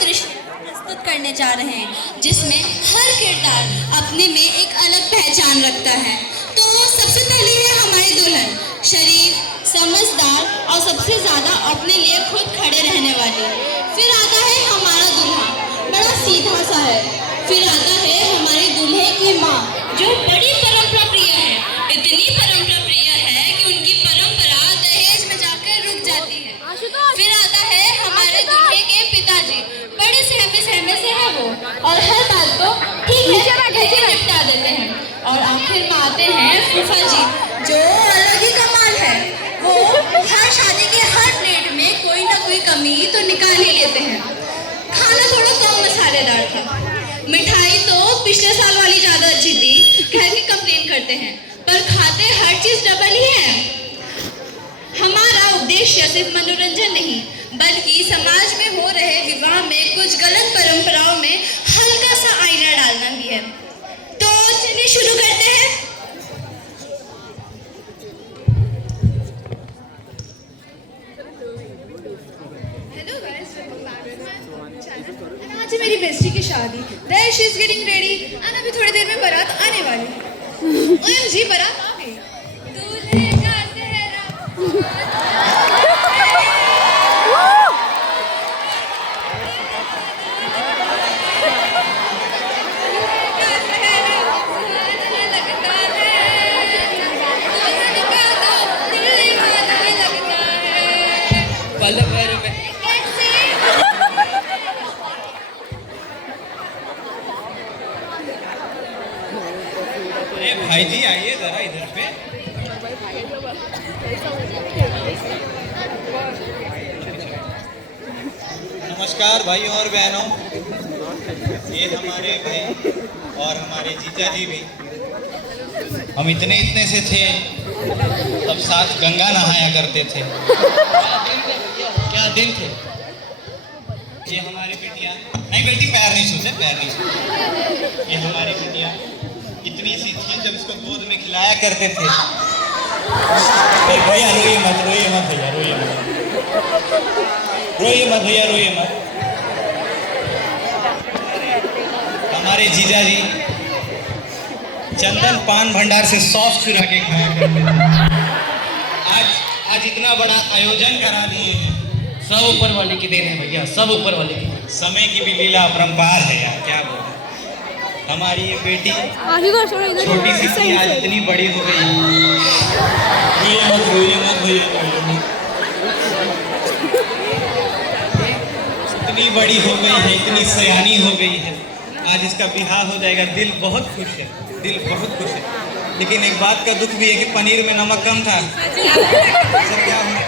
दृश्य प्रस्तुत करने जा रहे हैं जिसमें हर किरदार अपने में एक अलग पहचान रखता है। तो सबसे पहले है हमारी दुल्हन, शरीफ, समझदार और सबसे ज्यादा अपने लिए खुद खड़े रहने वाली। फिर आता है हमारा दूल्हा, बड़ा सीधा सा है। फिर आता है हमारी दूल्हे की माँ, जो बड़ी परंपरा प्रिय है। इतनी परंपरा प्रिय है कि उनकी परंपरा दहेज में जाकर रुक जाती है। फिर आता है हमारे दूल्हे के पिताजी, बड़े सहमे से है वो और हर बात को ठीक है निपटा देते हैं। और आखिर में आते हैं फूफा जी, जो अलग ही कमाल है। वो हर शादी के हर प्लेट में कोई ना कोई कमी तो निकाल ही लेते हैं। खाना थोड़ा कम मसालेदार था, मिठाई तो पिछले साल वाली ज्यादा अच्छी थी, घर की कंप्लेन करते हैं, पर खाते हर चीज डबल ही है। हमारा उद्देश्य सिर्फ मनोरंजन नहीं, बल्कि समाज में हो रहे विवाह में कुछ गलत परंपराओं में हल्का सा आईना डालना भी है। तो चलिए शुरू करते हैं। Hello guys, welcome back to my channel. आज है मेरी बेस्टी की शादी। There she is getting ready and अभी थोड़ी देर में बारात आने वाली। ओएमजी, बारात आ गई। दूल्हे का सेहरा भाई जी आइए जरा इधर पे। नमस्कार भाइयों और बहनों, ये हमारे भाई और हमारे जीजा जी भी। हम इतने से थे तब साथ गंगा नहाया करते थे। क्या दिन थे। ये हमारी बेटियां, नहीं बेटी पैर नहीं छूते, पैर नहीं छूते। ये हमारी बेटियां इतनी सी थी जब इसको गोद में खिलाया करते थे। भैया रोइए मत भैया, रोइए मत भैया, रोइए मत। हमारे जीजा जी चंदन पान भंडार से सौंफ चुरा के खाया करते थे। आज इतना बड़ा आयोजन करा दिए हैं। सब ऊपर वाले की देन है भैया, सब ऊपर वाले की। समय की भी लीला अपरंपार है यार, क्या बोले। हमारी ये बेटी छोटी सी थी, आज इतनी बड़ी हो गई। रोइए मत भैया, इतनी बड़ी हो गई है, इतनी सयानी हो गई है। आज इसका बिहार हो जाएगा। दिल बहुत खुश है, दिल बहुत खुश है। लेकिन एक बात का दुख भी है कि पनीर में नमक कम था। सब क्या हुआ?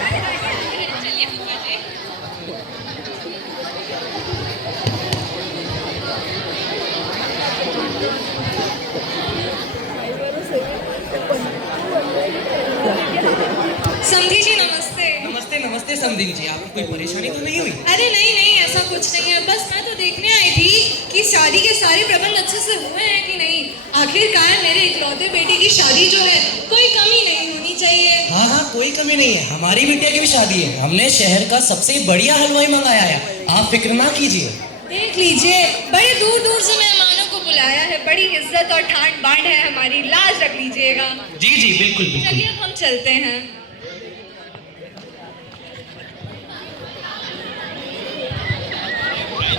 समधी जी नमस्ते। नमस्ते नमस्ते समधी जी, आपको कोई परेशानी तो नहीं हुई? अरे नहीं, ऐसा कुछ नहीं है। बस मैं तो देखने आई थी कि शादी के सारे प्रबंध अच्छे से हुए हैं कि नहीं। आखिरकार मेरे इकलौते बेटे की शादी जो है, कोई कमी नहीं होनी चाहिए। हाँ, कोई कमी नहीं है। हमारी बिटिया की भी शादी है। हमने शहर का सबसे बढ़िया हलवाई मंगाया है, आप फिक्र ना कीजिए। देख लीजिए, बड़े दूर से मेहमानों को बुलाया है। बड़ी इज्जत और ठाट बांट है हमारी, लाज रख लीजिएगा। जी बिल्कुल। चलिए अब हम चलते हैं।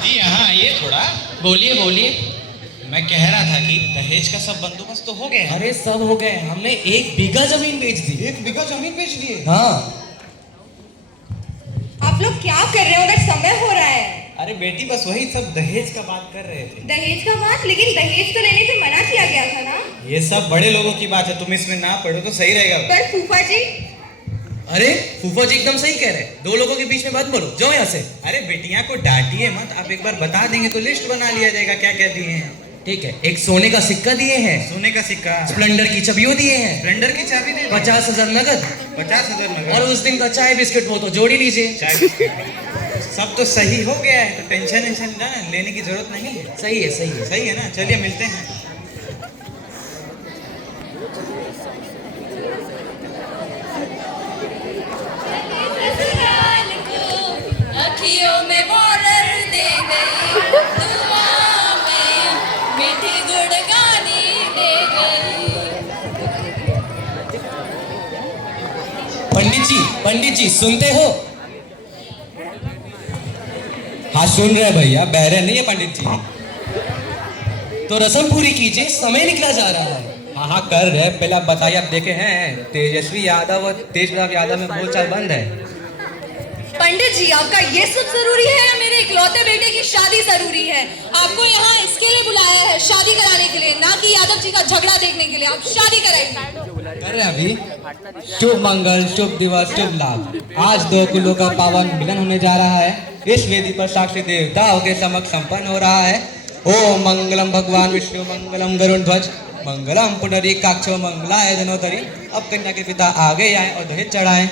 जी यहाँ आइए थोड़ा। बोलिए। मैं कह रहा था कि दहेज का सब बंदोबस्त तो हो गया। अरे सब हो गए, हमने 1 बीघा जमीन बेच दी। 1 बीघा जमीन बेच दिए? हाँ। आप लोग क्या कर रहे हो? उधर समय हो रहा है। अरे बेटी बस वही सब दहेज का बात कर रहे थे। दहेज का बात? लेकिन दहेज तो लेने से मना किया गया था ना। ये सब बड़े लोगों की बात है, तुम इसमें ना पढ़ो तो सही रहेगा। पर फूफा जी। अरे फूफा जी एकदम सही कह रहे हैं, 2 लोगों के बीच में बात बोलो, जाओ यहाँ से। अरे बेटियां को डांटिए मत, आप एक बार बता देंगे तो लिस्ट बना लिया जाएगा क्या क्या दिए हैं। ठीक है, एक सोने का सिक्का दिए हैं, सोने का सिक्का, स्प्लेंडर की चाबियों दिए हैं, स्प्लेंडर की चाबी दे 50,000 नगद, 50,000 नगद, और उस दिन का चाय बिस्किट वो तो जोड़ ही लीजिए। चाय बिस्किट सब तो सही हो गया है, तो टेंशन ना लेने की जरूरत नहीं है। सही है सही है ना। चलिए मिलते हैं। अखियों में बॉर्डर दे गए पंडित जी सुनते हो? हाँ सुन रहे भैया, बहरे नहीं है पंडित जी। तो रस्म पूरी कीजिए, समय निकला जा रहा है। हाँ हाँ कर रहे, पहले आप बताइए, आप देखे हैं तेजस्वी यादव और तेज प्रताप यादव में बोलचाल बंद है। पंडित जी आपका ये सब जरूरी है या मेरे इकलौते बेटे की शादी जरूरी है? आपको यहाँ इसके लिए बुलाया है, शादी कराने के लिए, ना कि यादव जी का झगड़ा देखने के लिए। आप शादी कराएंगे? कर रहे हैं अभी। शुभ मंगल, शुभ दिवस, शुभ लाभ। आज दो कुलों का पावन मिलन होने जा रहा है। इस वेदी पर साक्षी देवताओं के समक्ष संपन्न हो रहा है। ओम मंगलम भगवान विष्णु, मंगलम गरुण ध्वज, मंगलम पुंडरीकाक्षो, मंगलाय धनोतरी। अब कन्या के पिता आगे आए और दहेज चढ़ाएं।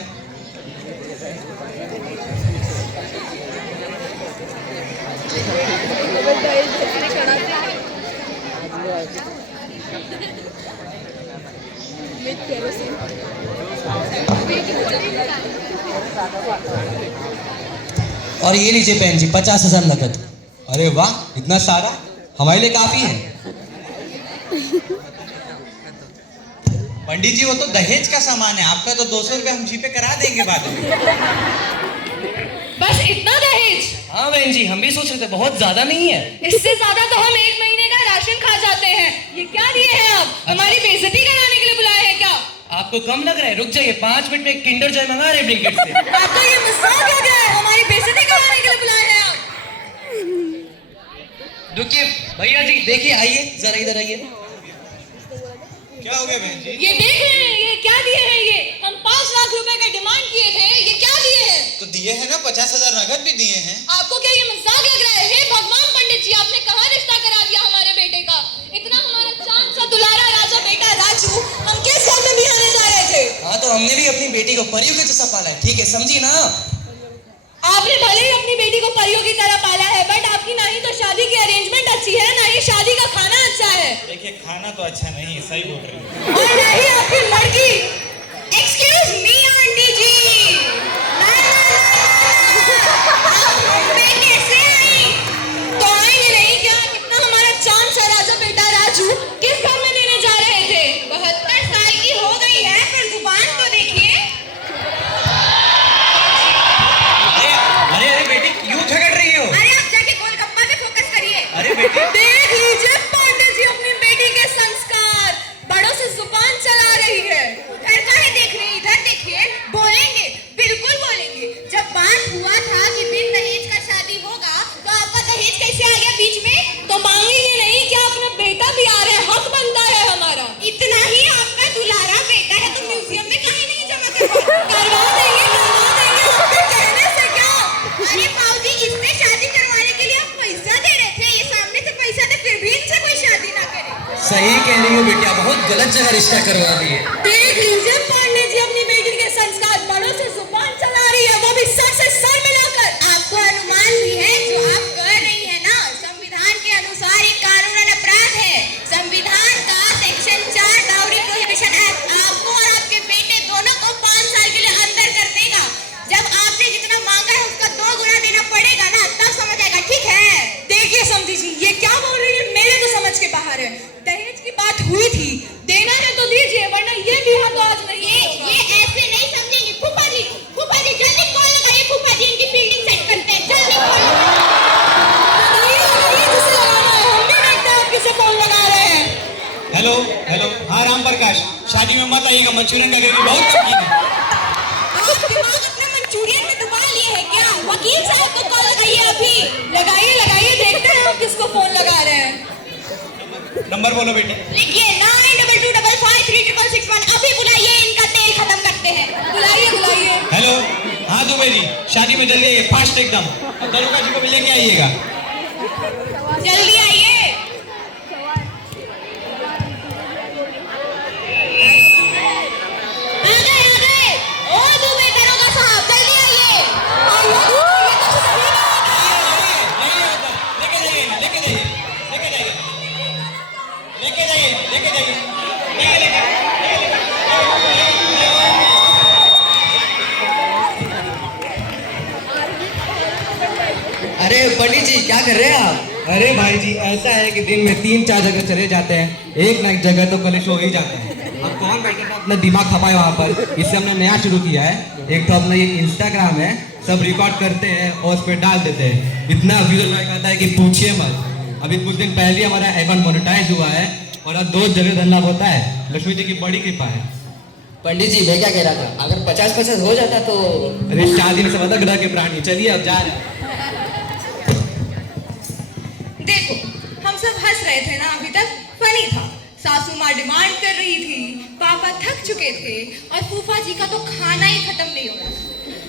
और ये लीजिए बहन जी 50,000 नकद। अरे वाह, इतना सारा हमारे लिए काफी है। पंडित जी वो तो दहेज का सामान है, आपका तो 200 रुपये हम जीपे करा देंगे बाद में। बस इतना दहेज? हाँ बहन जी, हम भी सोच रहे थे, बहुत ज्यादा नहीं है। इससे ज्यादा तो हम 1 महीने का राशन खा जाते हैं। ये क्या दिए हैं आप? हमारी बेइज्जती कराने के लिए बुलाए हैं क्या? आपको कम लग रहा है? रुक जाइए, 5 मिनट में किंडर जॉय मंगा रहे ब्लिंकिट से। आपका ये मजाक लग रहा है? हमारी बेइज्जती कराने के लिए बुलाए हैं आप? रुकिए भैया जी, देखिए, आइए जरा इधर आइए। क्या हो गया बहन जी? ये देख रहे हैं, ये क्या दिए हैं? ये हम 5 लाख रुपए का डिमांड किए थे, ये क्या दिए हैं? तो दिए हैं ना, 50,000 नगद भी दिए हैं। आपको क्या ये मजाक लग रहा है? हे भगवान पंडित जी, आपने कहाँ रिश्ता करा दिया हमारे बेटे का? इतना हमारा चांद सा दुलारा राजा बेटा राजू, हम किस घर में बिहाने जा रहे थे? हाँ तो हमने भी अपनी बेटी को परियों के जैसा पाला है, ठीक है, समझी ना? आपने भले ही अपनी बेटी को परियों की तरह पाला है, बट आपकी ना ही तो शादी की अरेंजमेंट अच्छी है, ना ही शादी का खाना अच्छा है, देखिए खाना तो अच्छा नहीं है, सही बोल रही है। और ना ही आपकी लड़की। एक्सक्यूज मी आंटी जी, कैसे आई? तो आएंगे नहीं क्या? कितना हमारा चांद सा राजा बेटा राजू किस घर में देने जा रहे थे? 72 साल की हो गई है, पर जुबान तो देखिए। अरे अरे बेटी क्यों झगड़ रही हो? अरे आप जाके गोलगप्पा पे फोकस करिए। अरे बेटी देख लीजिए पांडे जी अपनी बेटी के संस्कार, बड़ों से जुबान चला रही है। उधर का है देख रही, इधर देखिए। बोलेंगे, बिल्कुल बोलेंगे। जब बात हुआ था कि बिन दहेज का शादी होगा, तो आपका दहेज कैसे आ गया बीच में? तो मांगेंगे नहीं क्या? अपना बेटा भी आ रहा है, हक बनता है हमारा। इतना ही आपका दुलारा बेटा है तो म्यूजियम में काहे नहीं जमा करवा देंगे, उसके कहने से क्या? अरे पाऊजी, इससे शादी करवाने के लिए आप पैसा दे रहे थे, ये सामने से पैसा दे, फिर भी इनसे कोई शादी ना करे। सही कह रही हो बेटिया, बहुत गलत जगह रिश्ता करवा दी है। देख लीजिए पांडे जी अपनी बेटी के संस्कार, बड़ों से जुबान चला रही है, वो भी सर से सर मिलाकर। आपको अनुमान भी है जो आप कह रही है ना, संविधान के अनुसार एक कानूनन अपराध है। संविधान का सेक्शन 4 डाउरी प्रोहिबिशन एक्ट आपको और आपके बेटे दोनों को 5 साल के लिए अंदर कर देगा। जब आपने जितना मांगा है उसका 2 गुना देना पड़ेगा ना, तब समझ आएगा, ठीक है? देखिए समझी जी, ये क्या बोल रही है, मेरे तो समझ के बाहर है। दहेज की बात हुई थी, देना है तो दीजिए, वरना ये बिहार तो आज नहीं होगा। ये ऐसे नहीं समझेंगे। फूफा जी जल्दी कॉल लगाइए, फूफा जी इनकी फील्डिंग सेट करते हैं, जल्दी कॉल लगाइए। जिसे लगाना है हम भी देखते हैं आप किसे कॉल लगा रहे हैं। हेलो हेलो, हाँ राम प्रकाश, शादी में मत आइएगा, मंचूरियन का ग्रेवी बहुत कम की है। आप दिमाग अपना मंचूरियन में डुबा लिए हैं क्या? वकील साहब को कॉल लगाइए अभी। लगाइए, देखते हैं आप किसको फोन लगा रहे हैं। नंबर बोलो बेटी। लिखिए 92255361। अभी बुलाइए, इनका तेल खत्म करते हैं। बुलाइए। हेलो, हाँ दुबे जी, शादी में जल्दी आइए, फास्ट एकदम। और दरोगा जी को भी लेके आइएगा। जल्दी आइए। आ गए। ओ दुबे दरोगा साहब, जल्दी आइए। लेके जाइए। अरे पंडित जी, क्या कर रहे हैं आप? अरे भाई जी, ऐसा है कि दिन में 3-4 जगह चले जाते हैं, एक ना एक जगह तो कलेश हो ही जाते हैं। अब कौन बैठे अपना दिमाग खपाए वहाँ पर। इससे हमने नया शुरू किया है, एक तो अपना ये इंस्टाग्राम है, सब रिकॉर्ड करते हैं और उस पर डाल देते हैं। इतना व्यूज आता है कि पूछिए मत। अभी कुछ दिन पहले हमारा अकाउंट मोनेटाइज हुआ है और अब 2 जगह धंधा होता है। लक्ष्मी जी की बड़ी कृपा है। पंडित जी, मैं क्या कह रहा था, अगर 50-50 हो जाता तो। अरे शादी में सब अलग ग्रह के प्राणी। चलिए अब जा रहे हैं। देखो, हम सब हंस रहे थे ना, अभी तक फनी था। सासू माँ डिमांड कर रही थी, पापा थक चुके थे और फूफा जी का तो खाना ही खत्म नहीं हो रहा।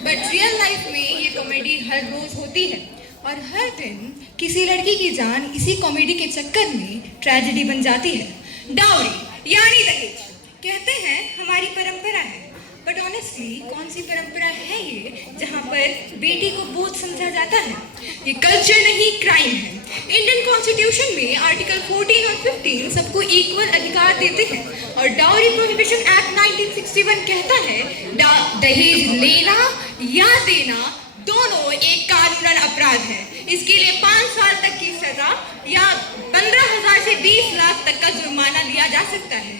बट रियल लाइफ में ये कॉमेडी हर रोज होती है और हर दिन किसी लड़की की जान इसी कॉमेडी के चक्कर में ट्रेजेडी बन जाती है। डाउरी यानी दहेज, कहते हैं हमारी परंपरा है, बट ऑनेस्टली कौन सी परंपरा है ये जहाँ पर बेटी को बोझ समझा जाता है? ये कल्चर नहीं, क्राइम है। इंडियन कॉन्स्टिट्यूशन में आर्टिकल 14 और 15 सबको इक्वल अधिकार देते हैं और डाउरी प्रोहिबिशन एक्ट 1961 कहता है दहेज लेना या देना दोनों एक कानूनन अपराध है। इसके लिए 5 साल तक की सजा या 15,000 से 20 लाख तक का जुर्माना लिया जा सकता है।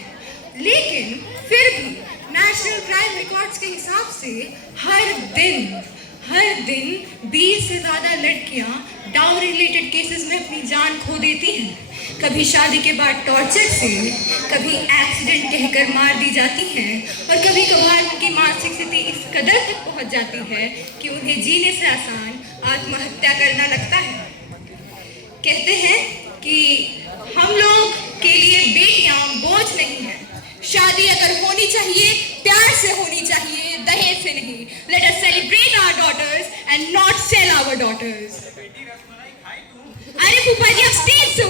लेकिन फिर भी नेशनल क्राइम रिकॉर्ड्स के हिसाब से हर दिन 20 से ज़्यादा लड़कियां डाउरी रिलेटेड केसेस में अपनी जान खो देती हैं। कभी शादी के बाद टॉर्चर से, कभी एक्सीडेंट कहकर मार दी जाती हैं और कभी कभार उनकी मानसिक स्थिति इस कदर तक पहुंच जाती है कि उन्हें जीने से आसान आत्महत्या करना लगता है। कहते हैं कि हम लोग के लिए बेटियां बोझ नहीं है। शादी अगर होनी चाहिए, प्यार से होनी चाहिए, दहेज से नहीं। Let us celebrate our daughters and not sell our daughters. अरे फूफा जी, आप स्टेज से